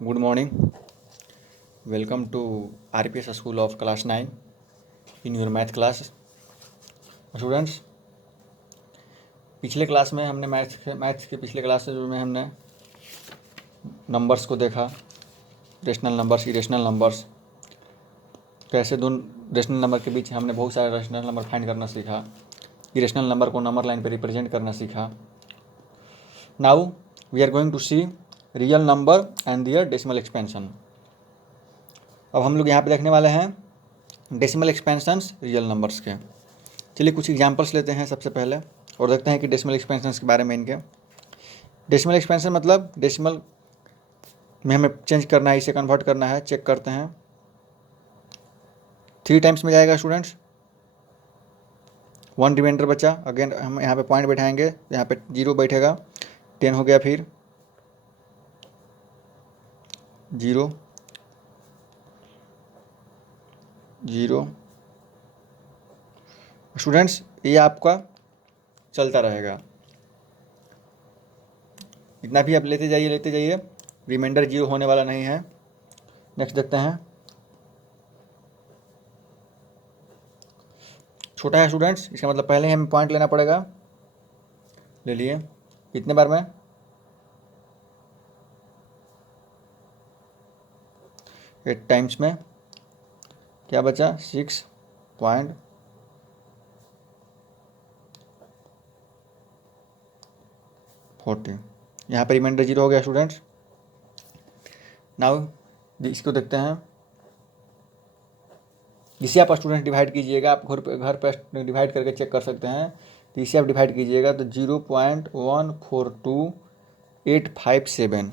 Good morning. Welcome to RPS School of Class 9 in your math class. Students, पिछले class में हमने maths के पिछले क्लास में हमने नंबर्स को देखा, रेशनल नंबर्स, इरेशनल नंबर्स, कैसे दो रेशनल नंबर के बीच हमने बहुत सारे रेशनल नंबर फाइंड करना सीखा, इरेशनल नंबर को नंबर लाइन पर रिप्रेजेंट करना सीखा. Now we are going to see real number and their decimal expansion. अब हम लोग यहाँ पे देखने वाले हैं डेसिमल एक्सपेंशंस रियल नंबर्स के. चलिए कुछ एग्जांपल्स लेते हैं सबसे पहले और देखते हैं कि डेसिमल एक्सपेंशंस के बारे में. इनके डेसिमल एक्सपेंशन मतलब डेसिमल में हमें चेंज करना है, इसे कन्वर्ट करना है. चेक करते हैं. 3 टाइम्स में जाएगा स्टूडेंट्स, 1 रिमाइंडर बचा. अगेन हम यहाँ पे पॉइंट बैठाएंगे, यहाँ पे 0 बैठेगा, 10 हो गया, फिर 0 0. स्टूडेंट्स ये आपका चलता रहेगा, इतना भी आप लेते जाइए, रिमाइंडर 0 होने वाला नहीं है. नेक्स्ट देखते हैं. छोटा है स्टूडेंट्स, इसका मतलब पहले ही हमें पॉइंट लेना पड़ेगा. ले लिए. कितने बार में? 8 टाइम्स में. क्या बचा? 6.40. यहाँ पर रिमाइंडर 0 हो गया स्टूडेंट्स. नाउ इसको देखते हैं. इसे आप स्टूडेंट डिवाइड कीजिएगा, आप घर पर डिवाइड करके चेक कर सकते हैं. तो इसे आप डिवाइड कीजिएगा तो 0.142857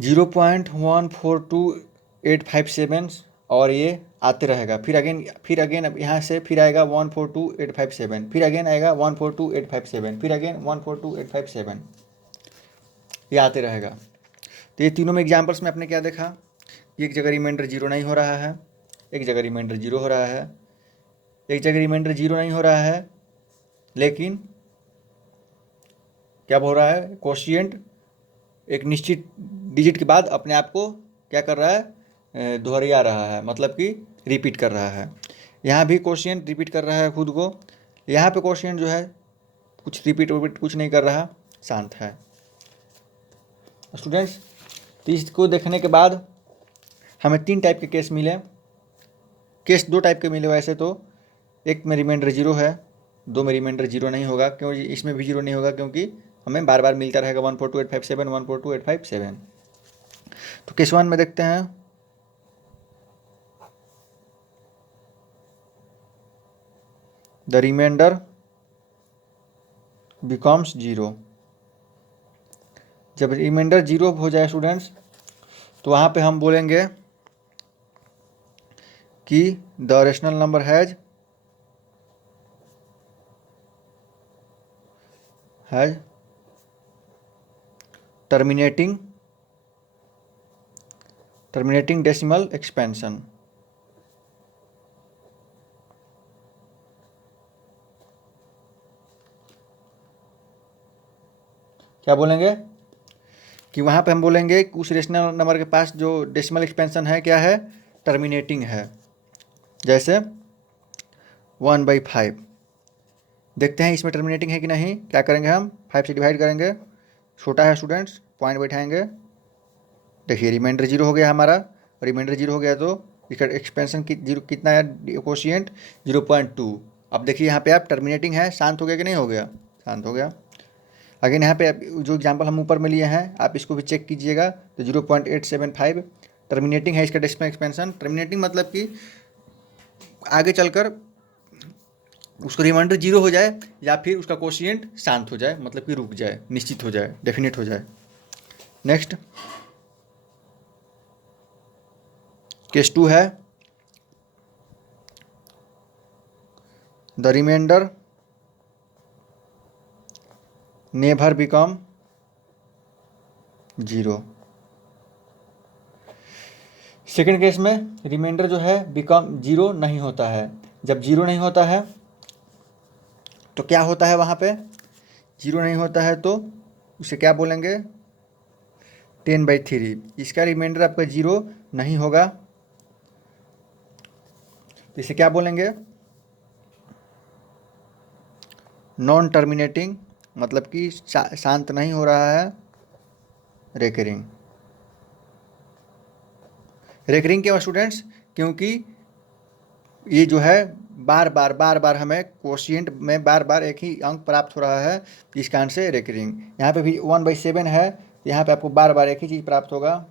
0.142857 और ये आते रहेगा. फिर अगेन अब यहाँ से फिर आएगा 142857, फिर अगेन आएगा 142857, फिर अगेन 142857. ये आते रहेगा. तो ये तीनों में एग्जाम्पल्स में आपने क्या देखा? एक जगह रिमाइंडर 0 नहीं हो रहा है, एक जगह रिमाइंडर 0 हो रहा है, एक जगह रिमाइंडर 0 नहीं हो रहा है, लेकिन क्या हो रहा है? कोशिएंट एक निश्चित डिजिट के बाद अपने आप को क्या कर रहा है? दोहरा रहा है, मतलब कि रिपीट कर रहा है. यहाँ भी कोशिएंट रिपीट कर रहा है खुद को. यहाँ पे कोशिएंट जो है कुछ रिपीट कुछ नहीं कर रहा, शांत है. स्टूडेंट्स, तो इसको देखने के बाद हमें 3 टाइप के केस मिले. केस 2 टाइप के मिले वैसे तो. एक में रिमाइंडर 0 है, 2 में रिमाइंडर 0 नहीं होगा. क्यों? इसमें भी 0 नहीं होगा क्योंकि हमें बार बार मिलता रहेगा 142857 142857. तो केस 1 में देखते हैं. The remainder becomes 0. जब रिमाइंडर 0 हो जाए स्टूडेंट्स, तो वहाँ पे हम बोलेंगे कि the rational number has terminating decimal expansion. क्या बोलेंगे कि वहाँ पे हम बोलेंगे कि उस रेशनल नंबर के पास जो डेसिमल एक्सपेंशन है क्या है? टर्मिनेटिंग है. जैसे 1/5. देखते हैं इसमें टर्मिनेटिंग है कि नहीं. क्या करेंगे? हम 5 से डिवाइड करेंगे. छोटा है स्टूडेंट्स, पॉइंट बैठाएंगे. देखिए रिमाइंडर 0 हो गया हमारा, और रिमाइंडर 0 हो गया तो इसका एक्सपेंशन कितना है? कोशिएंट 0.2. अब देखिए यहाँ पे आप टर्मिनेटिंग है, शांत हो गया कि नहीं हो गया? शांत हो गया. अगेन यहाँ पे जो एग्जांपल हम ऊपर में लिए हैं आप इसको भी चेक कीजिएगा. तो 0.875 टर्मिनेटिंग है इसका डेसिमल एक्सपेंशन. टर्मिनेटिंग मतलब कि आगे चलकर उसका रिमाइंडर 0 हो जाए या फिर उसका कोशिएंट शांत हो जाए, मतलब कि रुक जाए, निश्चित हो जाए, डेफिनेट हो जाए. नेक्स्ट केस 2 है. The remainder never become 0. Second case में रिमाइंडर जो है बिकम 0 नहीं होता है. जब 0 नहीं होता है तो क्या होता है? वहाँ पे 0 नहीं होता है तो उसे क्या बोलेंगे? 10/3, इसका रिमाइंडर आपका 0 नहीं होगा, तो इसे क्या बोलेंगे, नॉन टर्मिनेटिंग, मतलब कि शांत नहीं हो रहा है, रेकरिंग। रेकरिंग क्यों स्टूडेंट्स, क्योंकि ये जो है बार बार हमें क्वोशिएंट में बार बार एक ही अंक प्राप्त हो रहा है, इस कारण से रेकरिंग। यहाँ पे भी 1/7 है, तो यहाँ पे आपको बार बार एक ही चीज़ प्राप्त होगा,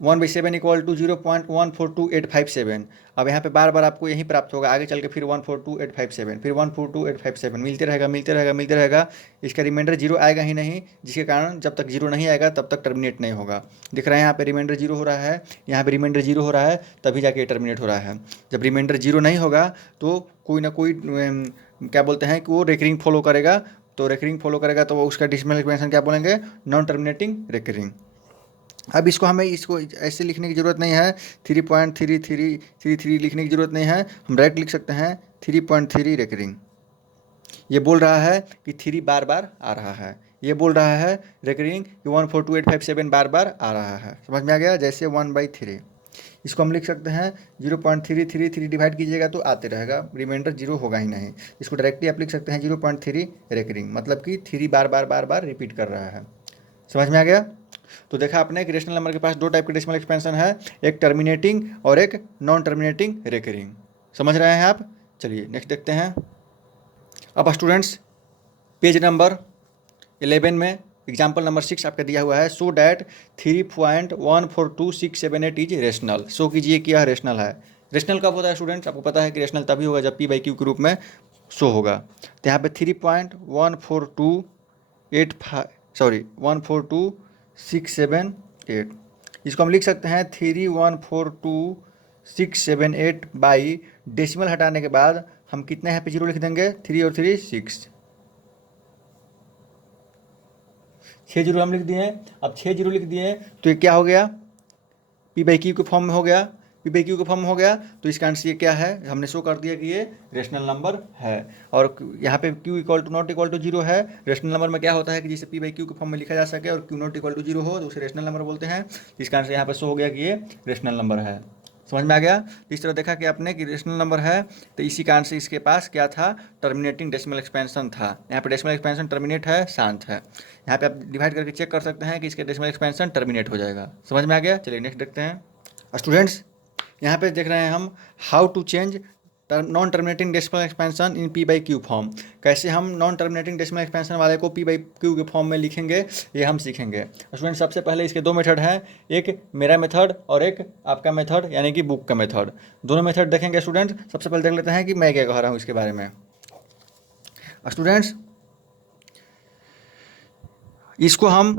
1/7 इक्वल टू 0.142857। अब यहाँ पे बार बार आपको यही प्राप्त होगा, आगे चल के फिर 142,857, फिर 142,857, मिलते रहेगा मिलते रहेगा मिलते रहेगा, इसका रिमाइंडर 0 आएगा ही नहीं, जिसके कारण जब तक 0 नहीं आएगा तब तक टर्मिनेट नहीं होगा। दिख रहा है यहाँ पे रिमाइंडर 0 हो रहा है, यहाँ पे रिमाइंडर 0 हो रहा है, तभी जाके टर्मिनेट हो रहा है। जब रिमाइंडर 0 नहीं होगा तो कोई ना कोई क्या बोलते हैं कि वो रेकरिंग फॉलो करेगा, तो रेकरिंग फॉलो करेगा तो उसका डेसिमल एक्सपेंशन क्या बोलेंगे, नॉन टर्मिनेटिंग रेकरिंग। अब इसको हमें इसको ऐसे लिखने की ज़रूरत नहीं है, 3.3333 लिखने की ज़रूरत नहीं है, हम डायरेक्ट लिख सकते हैं 3.3 रेकरिंग। ये बोल रहा है कि 3 बार बार आ रहा है, ये बोल रहा है रेकरिंग कि 142,857 बार बार आ रहा है। समझ में आ गया, जैसे 1/3 इसको हम लिख सकते हैं 0.333 डिवाइड कीजिएगा तो आते रहेगा, रिमाइंडर 0 होगा ही नहीं। इसको डायरेक्टली आप लिख सकते हैं 0.3 रेकरिंग, मतलब कि 3 बार बार रिपीट कर रहा है। समझ में आ गया। तो देखा आपने कि रेशनल नंबर के पास दो टाइप के डेसिमल एक्सपेंशन है, एक टर्मिनेटिंग और एक नॉन टर्मिनेटिंग रेकरिंग। समझ रहे हैं आप। चलिए नेक्स्ट देखते हैं। अब स्टूडेंट्स पेज नंबर 11 में एग्जाम्पल नंबर 6 आपका दिया हुआ है, so that 3.142678 is rational. Show कीजिए कि यह रेशनल है। रेशनल कब होता है स्टूडेंट्स, आपको पता है कि रेशनल तभी होगा जब P/Q के रूप में शो होगा। तो यहाँ पे 142,678, इसको हम लिख सकते हैं 3142678 बाई डेसिमल हटाने के बाद हम कितने यहाँ पे 0 लिख देंगे, 3 और 3 6, 6 0 हम लिख दिए। अब 6 0 लिख दिए तो ये क्या हो गया, P/Q के फॉर्म में हो गया, P/Q के फॉर्म में हो गया, तो इसका आंसर ये क्या है, हमने शो कर दिया कि ये रेशनल नंबर है। और यहाँ पे Q equal to not equal to 0 है। रेशनल नंबर में क्या होता है कि जिसे P/Q के फॉर्म में लिखा जा सके और Q नॉट इक्वल टू 0 हो तो उसे रेशनल नंबर बोलते हैं। इसका आंसर यहाँ पे शो हो गया कि ये रेशनल नंबर है। समझ में आ गया। तो इस तरह देखा कि आपने कि रेशनल नंबर है, तो इसी कारण से इसके पास क्या था, टर्मिनेटिंग डेसिमल एक्सपेंशन था। यहाँ पे डेसिमल एक्सपेंशन टर्मिनेट है, शांत है। यहाँ पे आप डिवाइड करके चेक कर सकते हैं कि इसके डेसिमल एक्सपेंशन टर्मिनेट हो जाएगा। समझ में आ गया। चलिए नेक्स्ट देखते हैं। स्टूडेंट्स यहाँ पे देख रहे हैं हम how to change non terminating decimal expansion in P/Q form. कैसे हम नॉन टर्मिनेटिंग डेसिमल एक्सपेंशन वाले को P/Q के फॉर्म में लिखेंगे, ये हम सीखेंगे। स्टूडेंट सबसे पहले इसके दो मेथड हैं, एक मेरा मेथड और एक आपका मेथड यानी कि बुक का मेथड। दोनों मेथड देखेंगे स्टूडेंट। सबसे पहले देख लेते हैं कि मैं क्या कह रहा हूँ इसके बारे में। स्टूडेंट्स इसको हम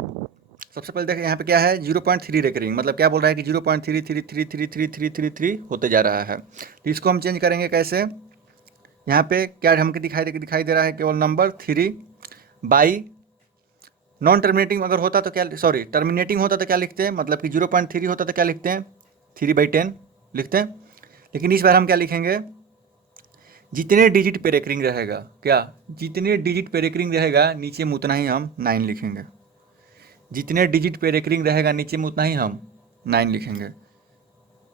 सबसे पहले देखें, यहाँ पे क्या है 0.3 रेकरिंग, मतलब क्या बोल रहा है कि 0.3333333 होते जा रहा है। तो इसको हम चेंज करेंगे कैसे, यहाँ पे क्या हमको दिखाई दे रहा है, केवल नंबर 3 बाई नॉन टर्मिनेटिंग अगर होता तो क्या, सॉरी टर्मिनेटिंग होता तो क्या लिखते हैं, मतलब कि 0.3 होता तो क्या लिखते हैं, 3/10 लिखते हैं। लेकिन इस बार हम क्या लिखेंगे, जितने डिजिट पे रेकरिंग रहेगा, क्या जितने डिजिट पे रेकरिंग रहेगा नीचे में उतना ही हम 9 लिखेंगे। जितने डिजिट पे रेकरिंग रहेगा नीचे में उतना ही हम 9 लिखेंगे।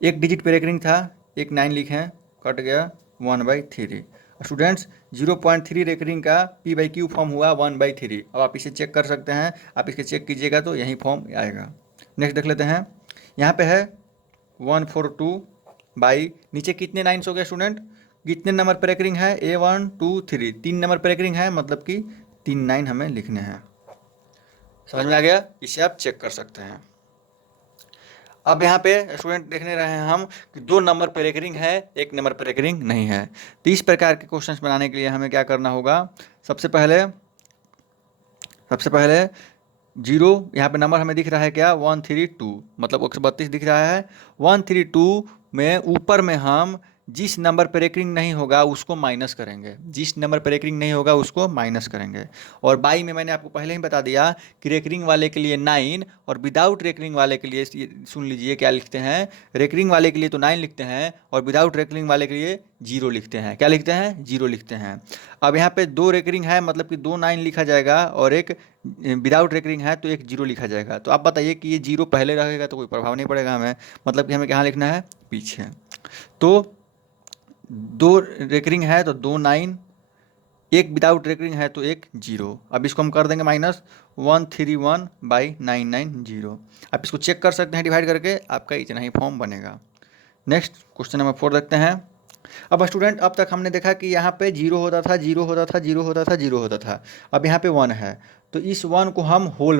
एक डिजिट पे रेकरिंग था, एक 9 लिखें, कट गया 1/3। स्टूडेंट्स 0.3 रेकरिंग का P/Q फॉर्म हुआ 1/3। अब आप इसे चेक कर सकते हैं, आप इसके चेक कीजिएगा तो यही फॉर्म आएगा। नेक्स्ट देख लेते हैं। यहाँ पे है 142 बाई नीचे कितने 9 हो गए स्टूडेंट, कितने नंबर पर रेकरिंग है, A1 2 3, 3 नंबर पर रेकरिंग है, मतलब कि 3 9 हमें लिखने हैं। समझ में आ गया। इसे आप चेक कर सकते हैं। अब यहाँ पे स्टूडेंट देखने रहे हैं हम कि 2 नंबर पर रेकरिंग है, 1 नंबर पर रेकरिंग नहीं है। तो इस प्रकार के क्वेश्चंस बनाने के लिए हमें क्या करना होगा, सबसे पहले 0, यहाँ पे नंबर हमें दिख रहा है क्या 132, मतलब 132 दिख रहा है। 132 में ऊपर में हम जिस नंबर पर रेकरिंग नहीं होगा उसको माइनस करेंगे, जिस नंबर पर रेकरिंग नहीं होगा उसको माइनस करेंगे। और बाई में मैंने आपको पहले ही बता दिया कि रेकरिंग वाले के लिए 9 और विदाउट रेकरिंग वाले के लिए सुन लीजिए क्या लिखते हैं, रेकरिंग वाले के लिए तो 9 लिखते हैं और विदाउट रेकरिंग वाले के लिए 0 लिखते हैं। क्या लिखते हैं? 0 लिखते हैं। अब यहाँ पे 2 रेकरिंग है मतलब कि 2 9 लिखा जाएगा और एक विदाउट रेकरिंग है तो एक 0 लिखा जाएगा। तो आप बताइए कि ये 0 पहले रहेगा तो कोई प्रभाव नहीं पड़ेगा हमें, मतलब कि हमें कहाँ लिखना है? पीछे। तो 2 रेकरिंग है तो 2 9, एक विदाउट रेकरिंग है तो एक 0। अब इसको हम कर देंगे माइनस 131/990। आप इसको चेक कर सकते हैं डिवाइड करके, आपका इतना ही फॉर्म बनेगा। नेक्स्ट क्वेश्चन नंबर 4 देखते हैं। अब स्टूडेंट अब तक हमने देखा कि यहाँ पे 0 होता था, 0 होता था, 0 होता था, 0 होता था। अब यहाँ पे 1 है तो इस 1 को हम होल